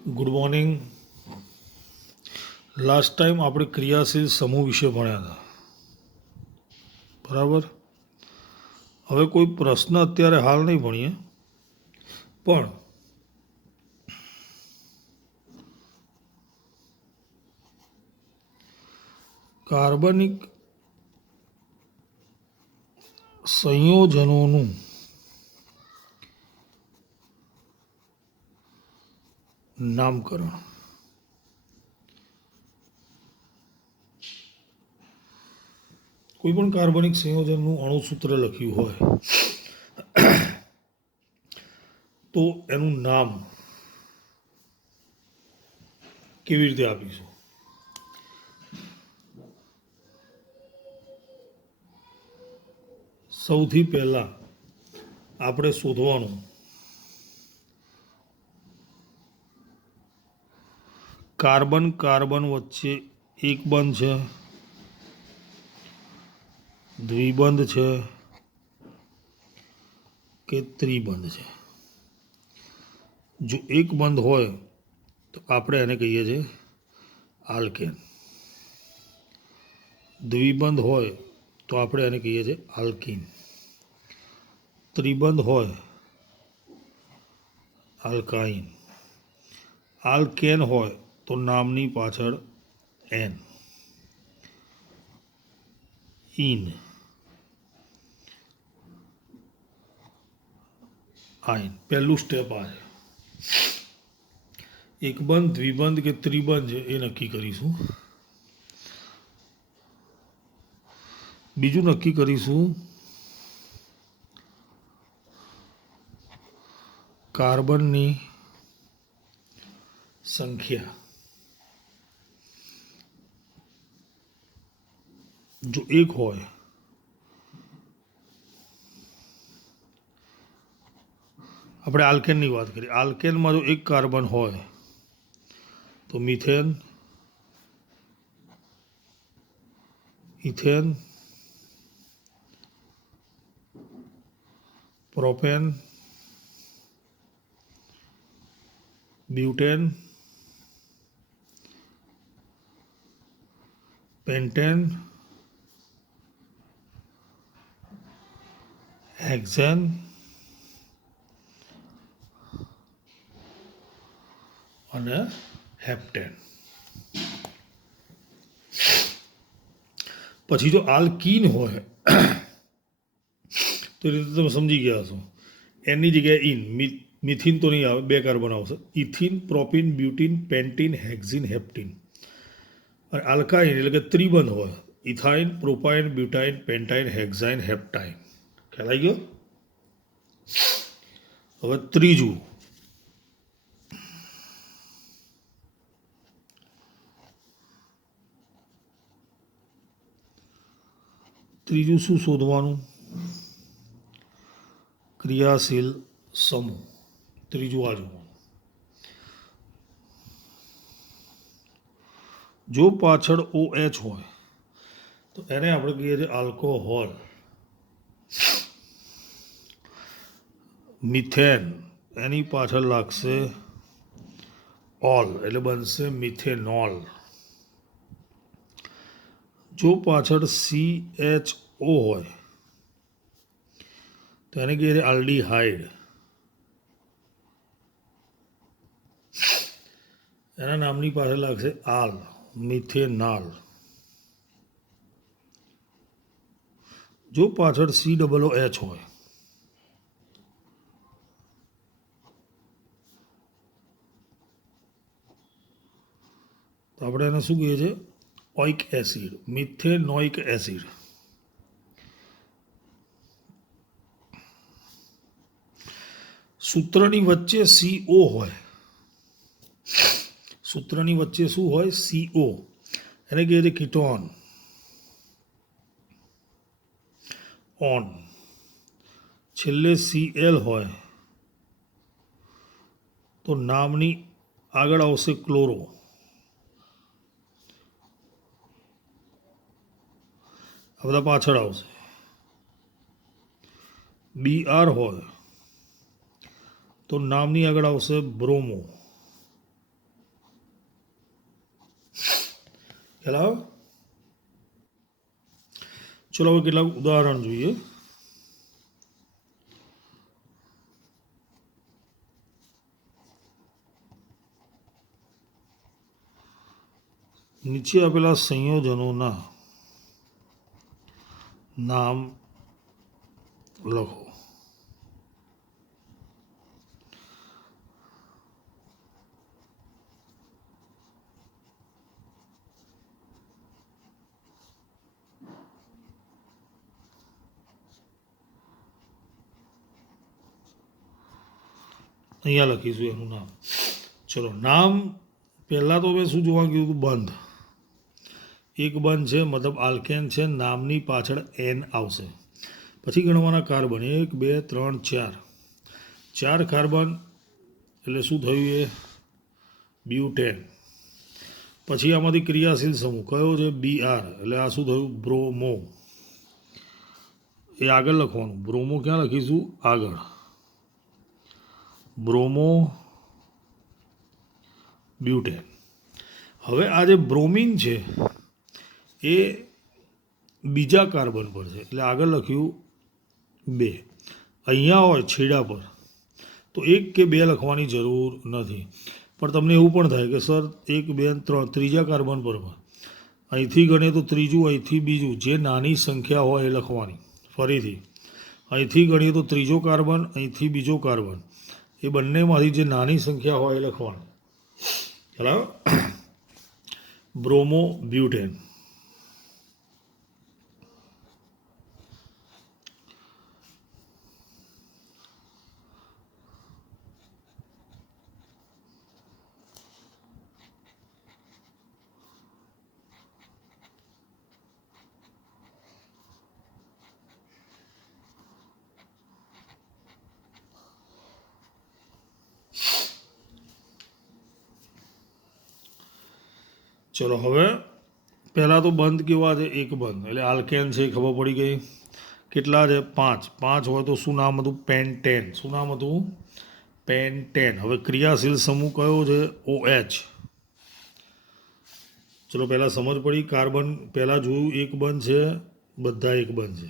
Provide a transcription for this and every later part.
Good morning. Last time આપણે ક્રિયાશીલ સમૂહ વિશે ભણ્યા હતા, બરાબર. હવે કોઈ પ્રશ્ન અત્યારે હાલ નહીં ભણીએ, પણ કાર્બનિક સંયોજનોનું નામકરણ. કોઈ પણ કાર્બનિક સંયોજનનું અણુસૂત્ર લખ્યું હોય તો એનું નામ કેવી રીતે આપીશું? સૌથી પહેલાં આપણે શોધવાનું કાર્બન કાર્બન વચ્ચે એક બંધ છે, દ્વિબંધ છે કે ત્રિબંધ છે. જો એક બંધ હોય તો આપણે એને કહીએ છીએ આલ્કેન. દ્વિબંધ હોય તો આપણે એને કહીએ છીએ આલ્કીન. ત્રિબંધ હોય આલ્કાઇન. આલ્કેન હોય તો નામની પાછળ એન, ઇન, આઇન. પહેલું સ્ટેપ આ છે. એકબંધ, દ્વિબંધ કે ત્રિબંધ છે એ નક્કી કરીશું. બીજું નક્કી કરીશું કાર્બનની સંખ્યા. જો એક હોય આપણે આલ્કેનની વાત કરીએ, આલ્કેનમાં જો એક કાર્બન હોય તો methane, ethane, propane, butane, pentane, hexane અને હેપ્ટેન. પછી જો આલ્કીન હોય તો એ રીતે તમે સમજી ગયા હશો. એની જગ્યાએ ઇન, મિથિન તો નહીં આવે, બે કાર્બન આવશે. Ethene, propene, butene, pentene, hexene, heptene. અને આલ્કાઇન એટલે કે ત્રિબંધ હોય, ethyne, propyne, butyne, pentyne, hexyne, heptyne. ખ્યાલ આવી ગયો? હવે ત્રીજું, શું શોધવાનું? ક્રિયાશીલ સમૂહ. ત્રીજું આ જોવાનું. જો પાછળ OH હોય તો એને આપણે કહીએ છીએ આલ્કોહોલ. મિથેન, એની પાછળ લાગશે ઓલ એટલે બનશે મિથેનોલ. જો પાછળ CHO હોય તો એને કહીએ છીએ આલ્ડીહાઇડ. એના નામની પાછળ લાગશે આલ, મિથેનાલ. જો પાછળ COOH હોય તો આપણે એને શું કહીએ છીએ? ઓઇક એસિડ, મિથેનોઇક એસિડ. સૂત્રની વચ્ચે CO હોય, સૂત્રની વચ્ચે શું હોય? CO. એને કહીએ છીએ કીટોન, ઓન. છેલ્લે Cl હોય તો નામની આગળ આવશે ક્લોરો. આ બધા પાછળ આવશે. Br હોય તો નામની આગળ આવશે બ્રોમો. ખ્યાલ આવે? ચલો હવે કેટલાક ઉદાહરણ જોઈએ. નીચે આપેલા સંયોજનોના નામ લખો. અહીંયા લખીશું એનું નામ. ચલો નામ પહેલાં તો મેં શું જોવા કીધું હતું? બંધ. એક બંધ છે મતલબ આલ્કેન છે, નામની પાછળ એન આવશે. પછી ગણવાના કાર્બન 1 2 3 4. 4 કાર્બન એટલે શું થયું? એ બ્યુટેન. પછી આમાંથી ક્રિયાશીલ સમૂહ કયો છે? BR એટલે આ શું થયું? બ્રોમો. એ આગળ લખવાનું. બ્રોમો ક્યાં લખીશું? આગળ. Bromo butane. હવે આ જે બ્રોમિન છે એ બીજા કાર્બન પર છે એટલે આગળ લખ્યું 2. અહીંયા હોય છેડા પર તો 1 કે 2 લખવાની જરૂર નથી. પણ તમને એવું પણ થાય કે સર 1 2 3 ત્રીજા કાર્બન પર અહીંથી ગણીએ તો ત્રીજું, અહીંથી બીજું, જે નાની સંખ્યા હોય એ લખવાની. ફરીથી અહીંથી ગણીએ તો ત્રીજો કાર્બન, અહીંથી બીજો કાર્બન, એ બંનેમાંથી જે નાની સંખ્યા હોય એ લખવાની. બરાબર? Bromo butane. ચલો હવે પહેલાં તો બંધ કેવા છે? એક બંધ એટલે આલ્કેન છે ખબર પડી ગઈ. કેટલા છે? 5. 5 હોય તો શું નામ હતું? પેન્ટેન. શું નામ હતું? પેન્ટેન. હવે ક્રિયાશીલ સમૂહ કયો છે? OH. ચલો પહેલાં સમજ પડી. કાર્બન પહેલાં જોયું એક બંધ છે, બધા એક બંધ છે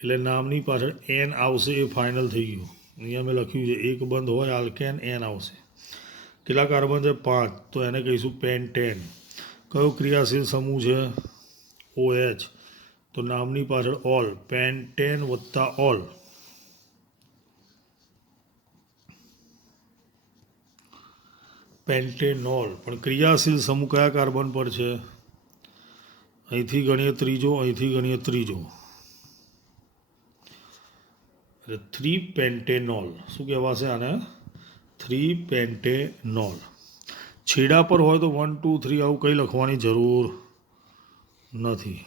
એટલે નામની પાછળ એન આવશે એ ફાઇનલ થઈ ગયું. અહીંયા મેં લખ્યું છે એક બંધ હોય આલ્કેન એન આવશે. કેટલા કાર્બન છે? 5. તો એને કહીશું પેન્ટેન. કયો ક્રિયાશીલ સમૂહ છે? OH. તો નામની પાછળ ઓલ. પેન્ટેન વત્તા ઓલ. પેન્ટેનોલ. પણ ક્રિયાશીલ સમૂહ કયા કાર્બન પર છે? અહીંથી ગણીએ ત્રીજો, અહીંથી ગણીએ ત્રીજો એટલે 3 પેન્ટેનોલ. શું કહેવાશે આને? 3 પેન્ટેનોલ. છેડા પર હોય તો 1 2 3 આવું કંઈ લખવાની જરૂર નથી.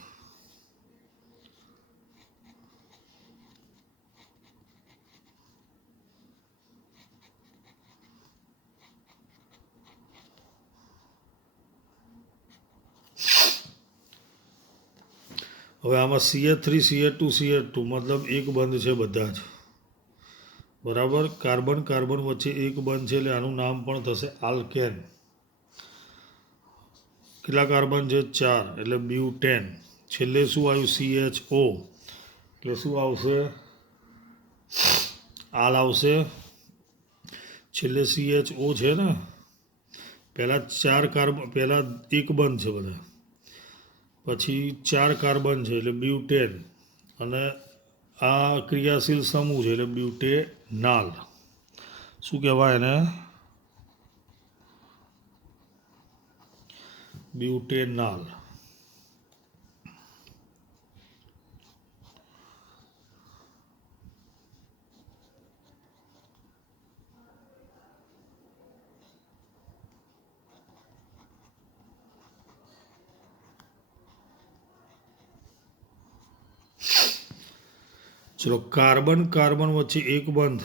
હવે આમાં CH3 CH2 CH2 મતલબ એક બંધ છે બધા જ. બરાબર? કાર્બન કાર્બન વચ્ચે એક બંધ છે એટલે આનું નામ પણ થશે આલ્કેન. કેટલા કાર્બન છે? 4 એટલે બ્યુટેન. છેલ્લે શું આવ્યું? CHO એટલે શું આવશે? આલ આવશે. છેલ્લે CHO છે ને, પહેલાં 4 કાર્બન, પહેલાં એક બંધ છે બધા, પછી 4 કાર્બન છે એટલે બ્યુટેન, અને આ ક્રિયાશીલ સમૂહ છે એટલે બ્યુટેનાલ. શું કહેવાય એને? બ્યુટેનાલ. ચલો કાર્બન કાર્બન વચ્ચે એક બંધ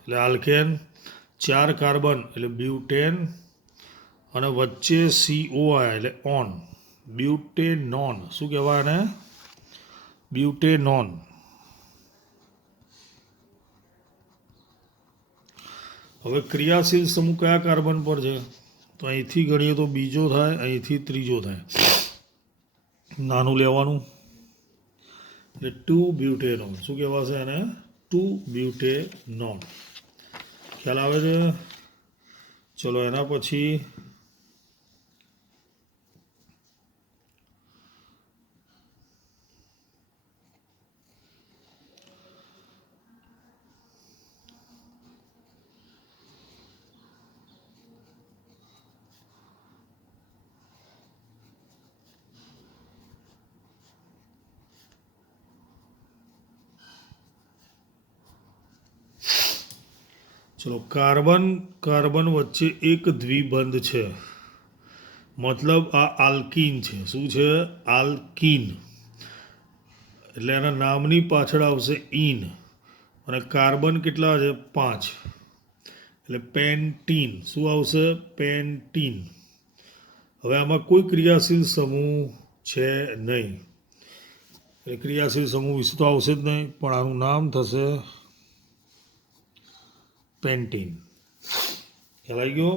એટલે આલ્કેન, 4 કાર્બન એટલે બ્યુટેન, અને વચ્ચે CO આવ્યા એટલે ઓન. બ્યુટેનોન. શું કહેવાય એને? બ્યુટેનોન. હવે ક્રિયાશીલ સમૂહ કયા કાર્બન પર છે? તો અહીંથી ગણીએ તો બીજો થાય, અહીંથી ત્રીજો થાય. નાનું લેવાનું એટલે 2 બ્યુટેનોન. શું કહેવાશે એને? 2 બ્યુટેનોન. ખ્યાલ આવે છે? ચલો એના પછી ચલો કાર્બન કાર્બન વચ્ચે એક દ્વિબંધ છે, મતલબ આ આલ્કીન છે. શું છે? આલ્કીન. એટલે એના નામની પાછળ આવશે ઇન, અને કાર્બન કેટલા છે? 5. એટલે પેન્ટીન. શું આવશે? પેન્ટીન. હવે આમાં કોઈ ક્રિયાશીલ સમૂહ છે નહીં, એટલે ક્રિયાશીલ સમૂહ વિશે તો આવશે જ નહીં, પણ આનું નામ થશે પેન્ટીન. ખ્યાલ આવી ગયો?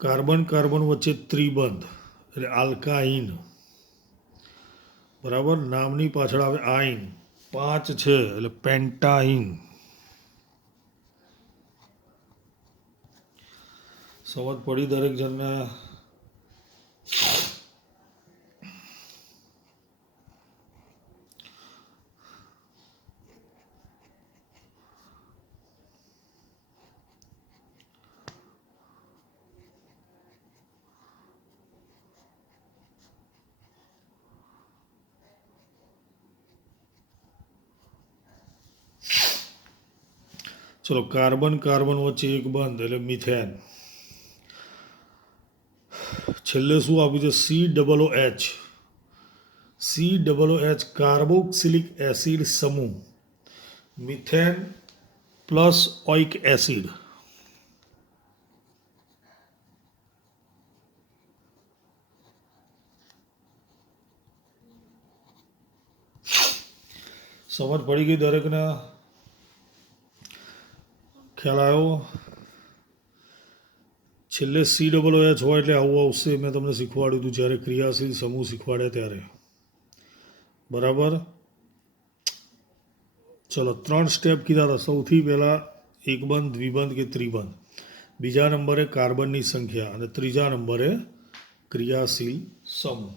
કાર્બન કાર્બન વચ્ચે ત્રિબંધ એટલે આલ્કાઇન. બરાબર. નામની પાછળ આવે આઇન. 5 છે એટલે પેન્ટાઇન. સમજ પડી દરેક જણને? ચલો કાર્બન કાર્બન વચ્ચે એક બંધ એટલે મિથેન. છેલ્લે શું આપ્યું છે? COOH. COOH કાર્બોક્સિલિક એસિડ સમૂહ. Methane plus ઓઇક acid. સમજ પડી ગઈ દરેકને? ખ્યાલ આવ્યો? છેલ્લે COOH હોય એટલે આવું આવશે. મેં તમને શીખવાડ્યું હતું જ્યારે ક્રિયાશીલ સમૂહ શીખવાડ્યા ત્યારે. બરાબર. ચલો 3 સ્ટેપ કીધા હતા. સૌથી પહેલાં એક બંધ, દ્વિબંધ કે ત્રિબંધ. બીજા નંબરે કાર્બનની સંખ્યા, અને ત્રીજા નંબરે ક્રિયાશીલ સમૂહ.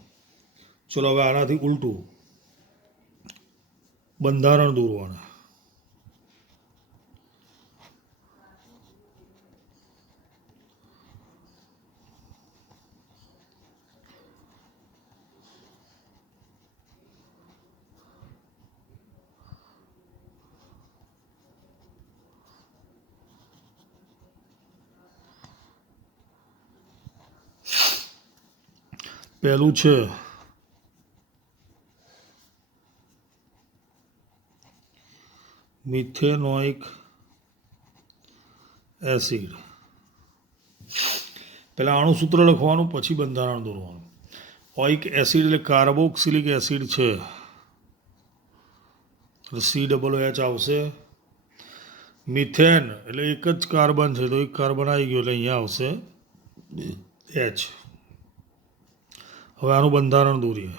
ચલો હવે આનાથી ઉલટું બંધારણ દોરવાના. પહેલું છે મિથેનોઇક એસિડ. પહેલાં અણુસૂત્ર લખવાનું, પછી બંધારણ દોરવાનું. ઓઇક એસિડ એટલે કાર્બોક્સિલિક એસિડ છે, એટલે COOH આવશે. મિથેન એટલે એક જ કાર્બન છે, તો એક કાર્બન આવી ગયો એટલે અહીંયા આવશે H. હવે આનું બંધારણ દોરીએ.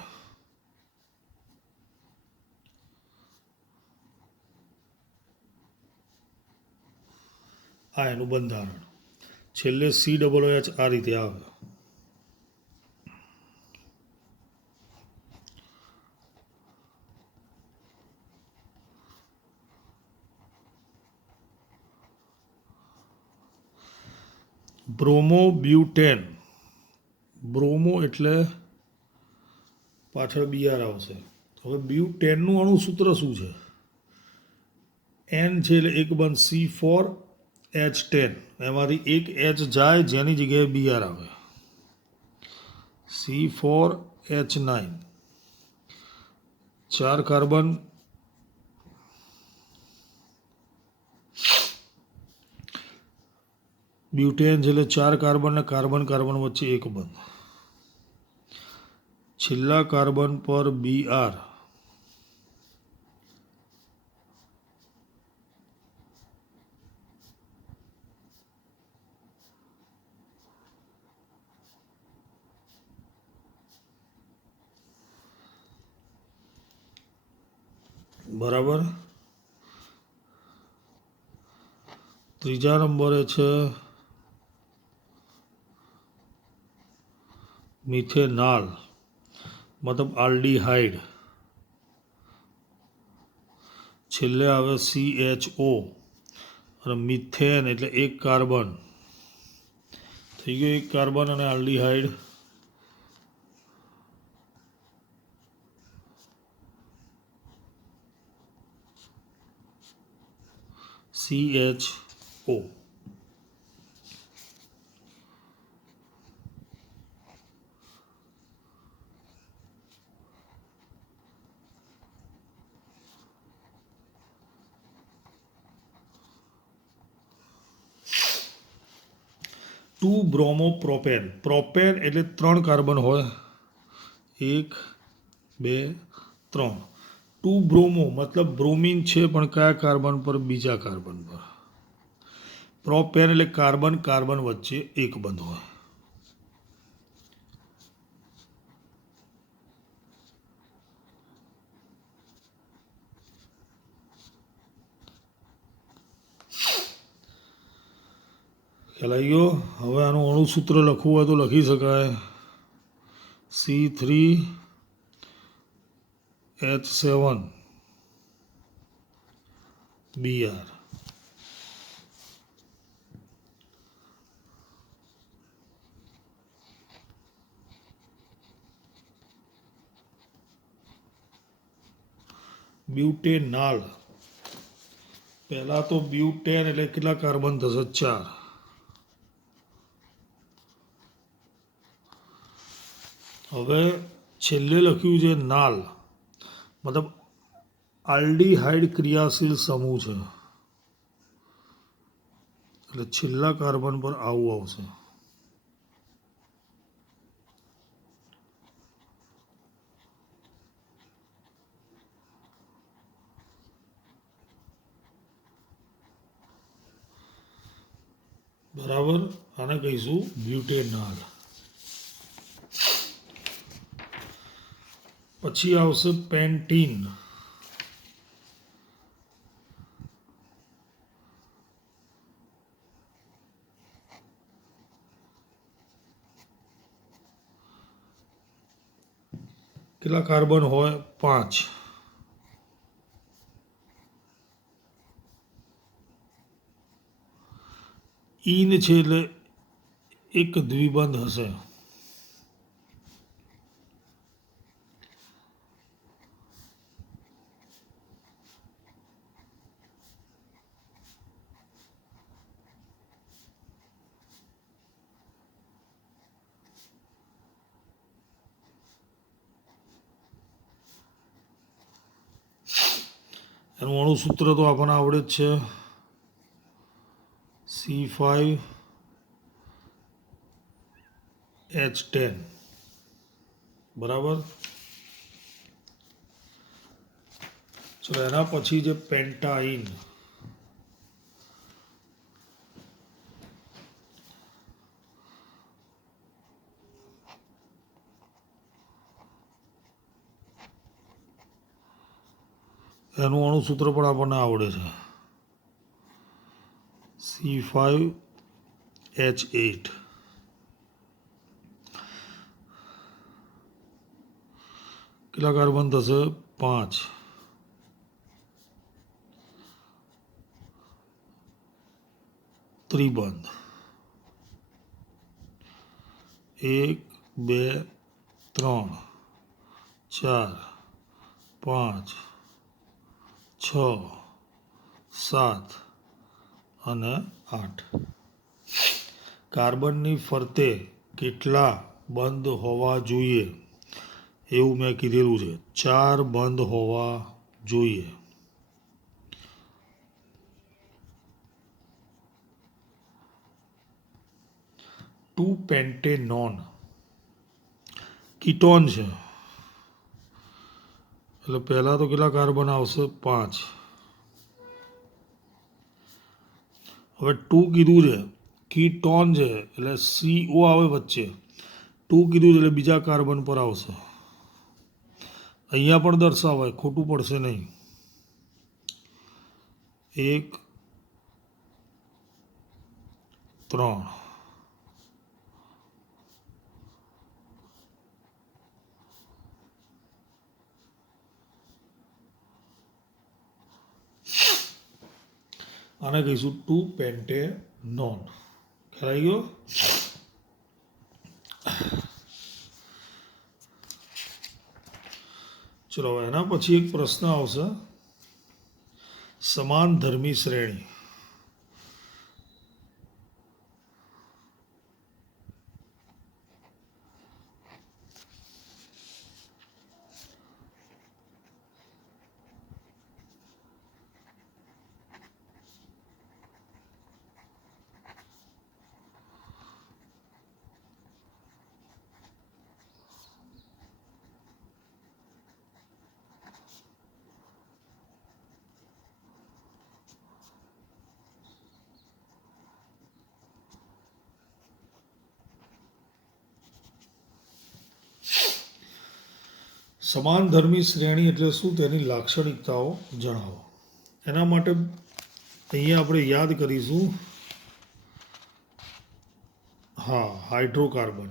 આ એનું બંધારણ. છેલ્લે COOH આ રીતે આવે. બ્રોમોબ્યુટેન. બ્રોમો એટલે પાછળ BR આવશે. હવે બ્યુટેનનું અણુસૂત્ર શું છે? N છે એટલે એક બંધ C4H10. એમાંથી એક H જાય જેની જગ્યાએ BR આવે. C4H9. 4 કાર્બન બ્યુટેન છે એટલે 4 કાર્બન ને કાર્બન કાર્બન વચ્ચે એક બંધ. છેલ્લા કાર્બન પર Br બરાબર. ત્રીજા નંબરે છે મિથેનાલ મતલબ આલ્ડીહાઇડ. છેલ્લે આવે CHO અને મિથેન એટલે એક કાર્બન. થઈ ગયો એક કાર્બન અને આલ્ડીહાઇડ. CHO. ટુ બ્રોમોપ્રોપેન. પ્રોપેન એટલે 3 કાર્બન હોય. 1 2 3. ટુ બ્રોમો મતલબ બ્રોમિન છે પણ કયા કાર્બન પર? બીજા કાર્બન પર. પ્રોપેન એટલે કાર્બન કાર્બન વચ્ચે એક બંધ હોય. ખ્યાલ આવી ગયો. હવે આનું અણુસૂત્ર લખવું હોય તો લખી શકાય. C3H7 Br. બ્યુટેનાલ. પહેલા તો બ્યુટેન એટલે કેટલા કાર્બન થશે? 4. હવે છેલ્લે લખ્યું છે નાલ મતલબ આલ્ડીહાઇડ ક્રિયાશીલ સમૂહ છે એટલે છેલ્લા કાર્બન પર આવું આવશે. બરાબર. આને કહીશું બ્યુટેનાલ. પછી આવશે પેન્ટીન. કેટલા કાર્બન હોય? 5. ઈન છે એટલે એક દ્વિબંધ હશે. એનું અણુસૂત્ર તો આપણને આવડે જ છે. C5H10. બરાબર. ચલો એના પછી જે પેન્ટાઇન. એનું અણુસૂત્ર પણ આપણને આવડે છે. C5H8. કેટલા કાર્બન થશે? 5. ત્રિબંધ. 1 2 3 4 5 6 7 અને 8. કાર્બનની ફરતે કેટલા બંધ હોવા જોઈએ એવું મેં કીધેલું છે. 4 બંધ હોવા જોઈએ. પેન્ટેનોન કીટોન છે એટલે પહેલાં તો કેટલા કાર્બન આવશે? 5. હવે 2 કીધું છે, કીટોન છે એટલે CO આવે વચ્ચે, 2 કીધું છે એટલે બીજા કાર્બન પર આવશે. અહીંયા પણ દર્શાવાય, ખોટું પડશે નહીં. 1 3. આને કહીશું 2 પેન્ટેનોન. ખ્યાલ આવી ગયો? ચલો હવે એના પછી એક પ્રશ્ન આવશે, સમાન ધર્મી શ્રેણી. સમાન ધર્મી શ્રેણી એટલે શું? તેની લાક્ષણિકતાઓ જણાવો. એના માટે અહીંયા આપણે યાદ કરીશું, હા, હાઇડ્રોકાર્બન.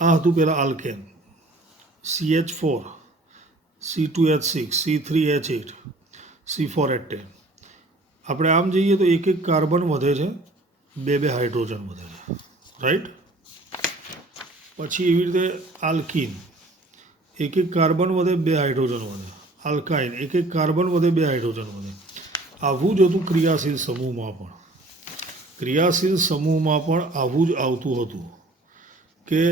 આ હતું પહેલાં alkane, CH4, C2H6, C3H8, C4H10. આપણે આમ જઈએ તો એક એક કાર્બન વધે છે, બે બે હાઇડ્રોજન વધે છે, રાઈટ? પછી એવી રીતે આલ્કીન, એક એક કાર્બન વધે, બે હાઇડ્રોજન વધે. આલ્કાઇન, એક એક કાર્બન વધે, બે હાઇડ્રોજન વધે. આવું જ હતું ક્રિયાશીલ સમૂહમાં પણ. ક્રિયાશીલ સમૂહમાં પણ આવું જ આવતું હતું કે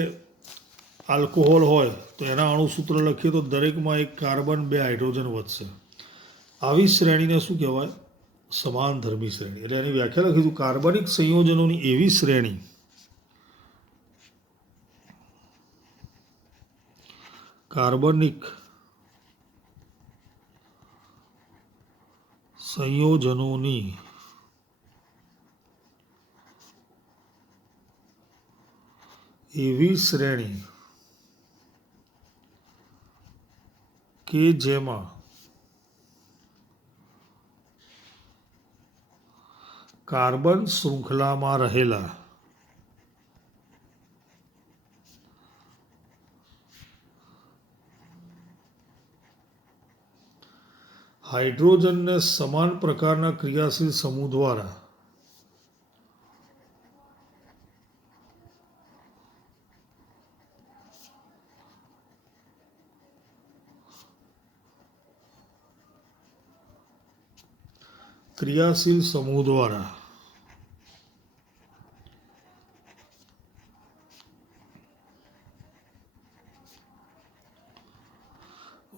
આલ્કોહોલ હોય તો એના અણુસૂત્ર લખીએ તો દરેકમાં એક કાર્બન, બે હાઇડ્રોજન વધશે. આવી શ્રેણીને શું કહેવાય? સમાન ધર્મી શ્રેણી. એટલે એની વ્યાખ્યા લખીશું, કાર્બનિક સંયોજનોની એવી શ્રેણી કાર્બનિક સંયોજનોની એવી શ્રેણી કે જેમાં કાર્બન શૃંખલામાં રહેલા હાઇડ્રોજનને સમાન પ્રકારના ક્રિયાશીલ સમૂહ દ્વારા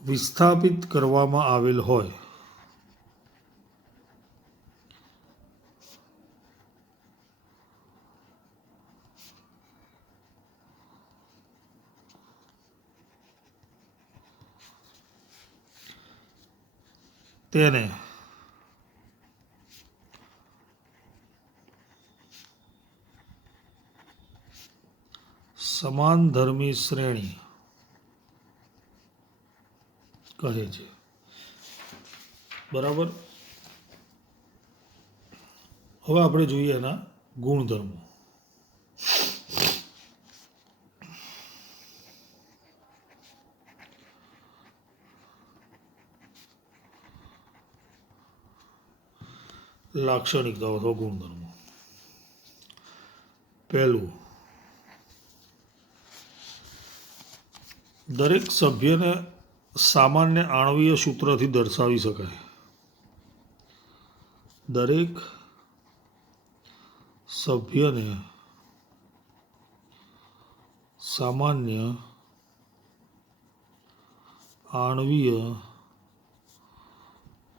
વિસ્થાપિત કરવામાં આવેલ હોય તેને સમાનધર્મી શ્રેણી કહે છે. બરાબર. હવે આપણે જોઈએ એના ગુણધર્મો. લાક્ષણિકતાઓ અથવા ગુણધર્મો. પહેલું, દરેક સભ્યને સામાન્ય આણ્વીય સૂત્રથી દર્શાવી શકાય. દરેક સભ્યને સામાન્ય આણ્વીય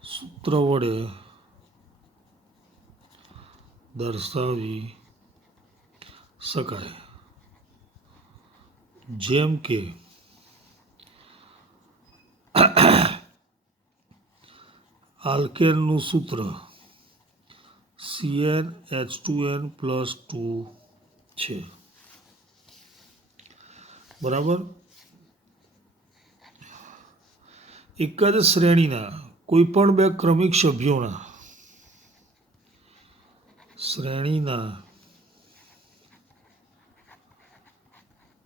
સૂત્ર વડે દર્શાવી શકાય. જેમ કે આલ્કેનનું સૂત્ર CnH2n+2 છે. બરાબર. એક જ શ્રેણીના કોઈ પણ બે ક્રમિક સભ્યોના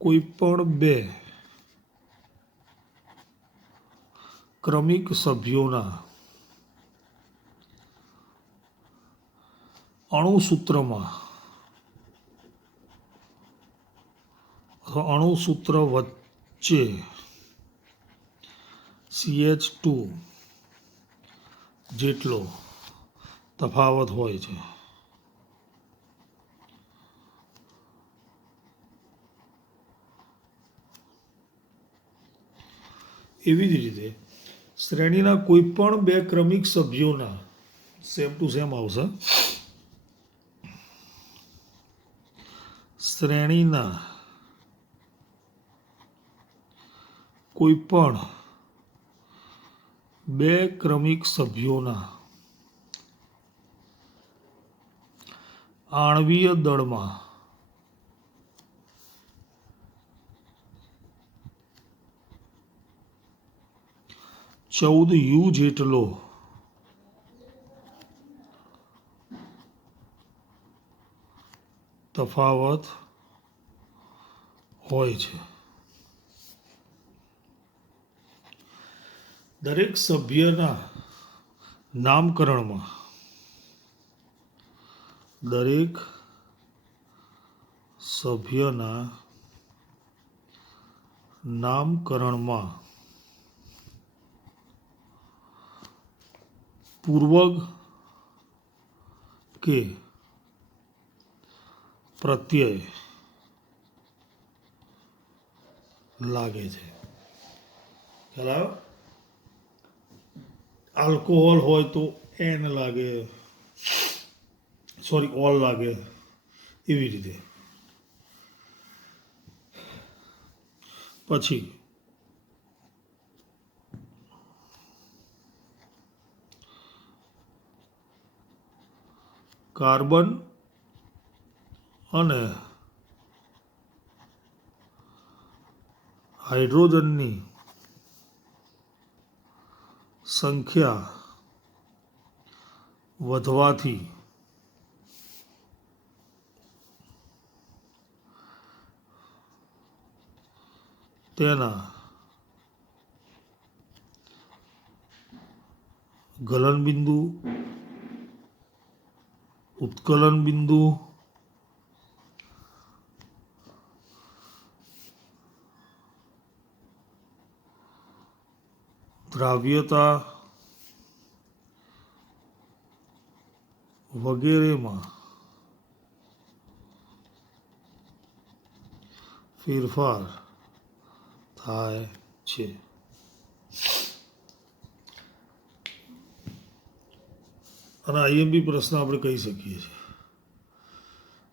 કોઈ પણ બે ક્રમિક સભ્યોના અણુસૂત્રમાં અથવા અણુસૂત્ર વચ્ચે CH2 જેટલો તફાવત હોય છે. એવી જ રીતે શ્રેણીના કોઈ પણ બે ક્રમિક સભ્યોના સેમ ટુ સેમ આવશે. શ્રેણીના કોઈ પણ બે ક્રમિક સભ્યોના આણ્વીય દળમાં U જેટલો તફાવત હોય છે. દરેક સભ્યના નામકરણમાં પૂર્વક કે પ્રત્યય લાગે છે. ખ્યાલ આવ્યો? આલ્કોહોલ હોય તો N લાગે, ઓલ લાગે, એવી રીતે. પછી કાર્બન અને હાઇડ્રોજનની સંખ્યા વધવાથી તેના ગલનબિંદુ, ઉત્કલન બિંદુ, દ્રાવ્યતા વગેરેમાં ફેરફાર થાય છે. અને IMP પ્રશ્ન આપણે કહી શકીએ છીએ.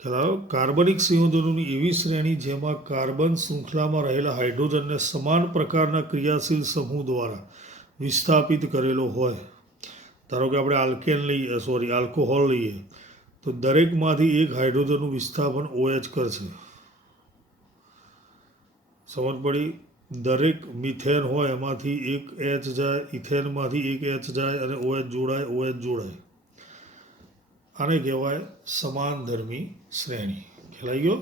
ખ્યાલ આવ્યો? કાર્બનિક સંયોજનોની એવી શ્રેણી જેમાં કાર્બન શૃંખલામાં રહેલા હાઇડ્રોજનને સમાન પ્રકારના ક્રિયાશીલ સમૂહ દ્વારા વિસ્થાપિત કરેલો હોય. ધારો કે આપણે આલ્કોહોલ લઈએ તો દરેકમાંથી એક હાઇડ્રોજનનું વિસ્થાપન OH કરશે. સમજ પડી? દરેક મિથેન હોય એમાંથી એક H જાય, ઇથેનમાંથી એક H જાય અને OH જોડાય. આને કહેવાય સમાનધર્મી શ્રેણી. ખ્યાલ આવી ગયો?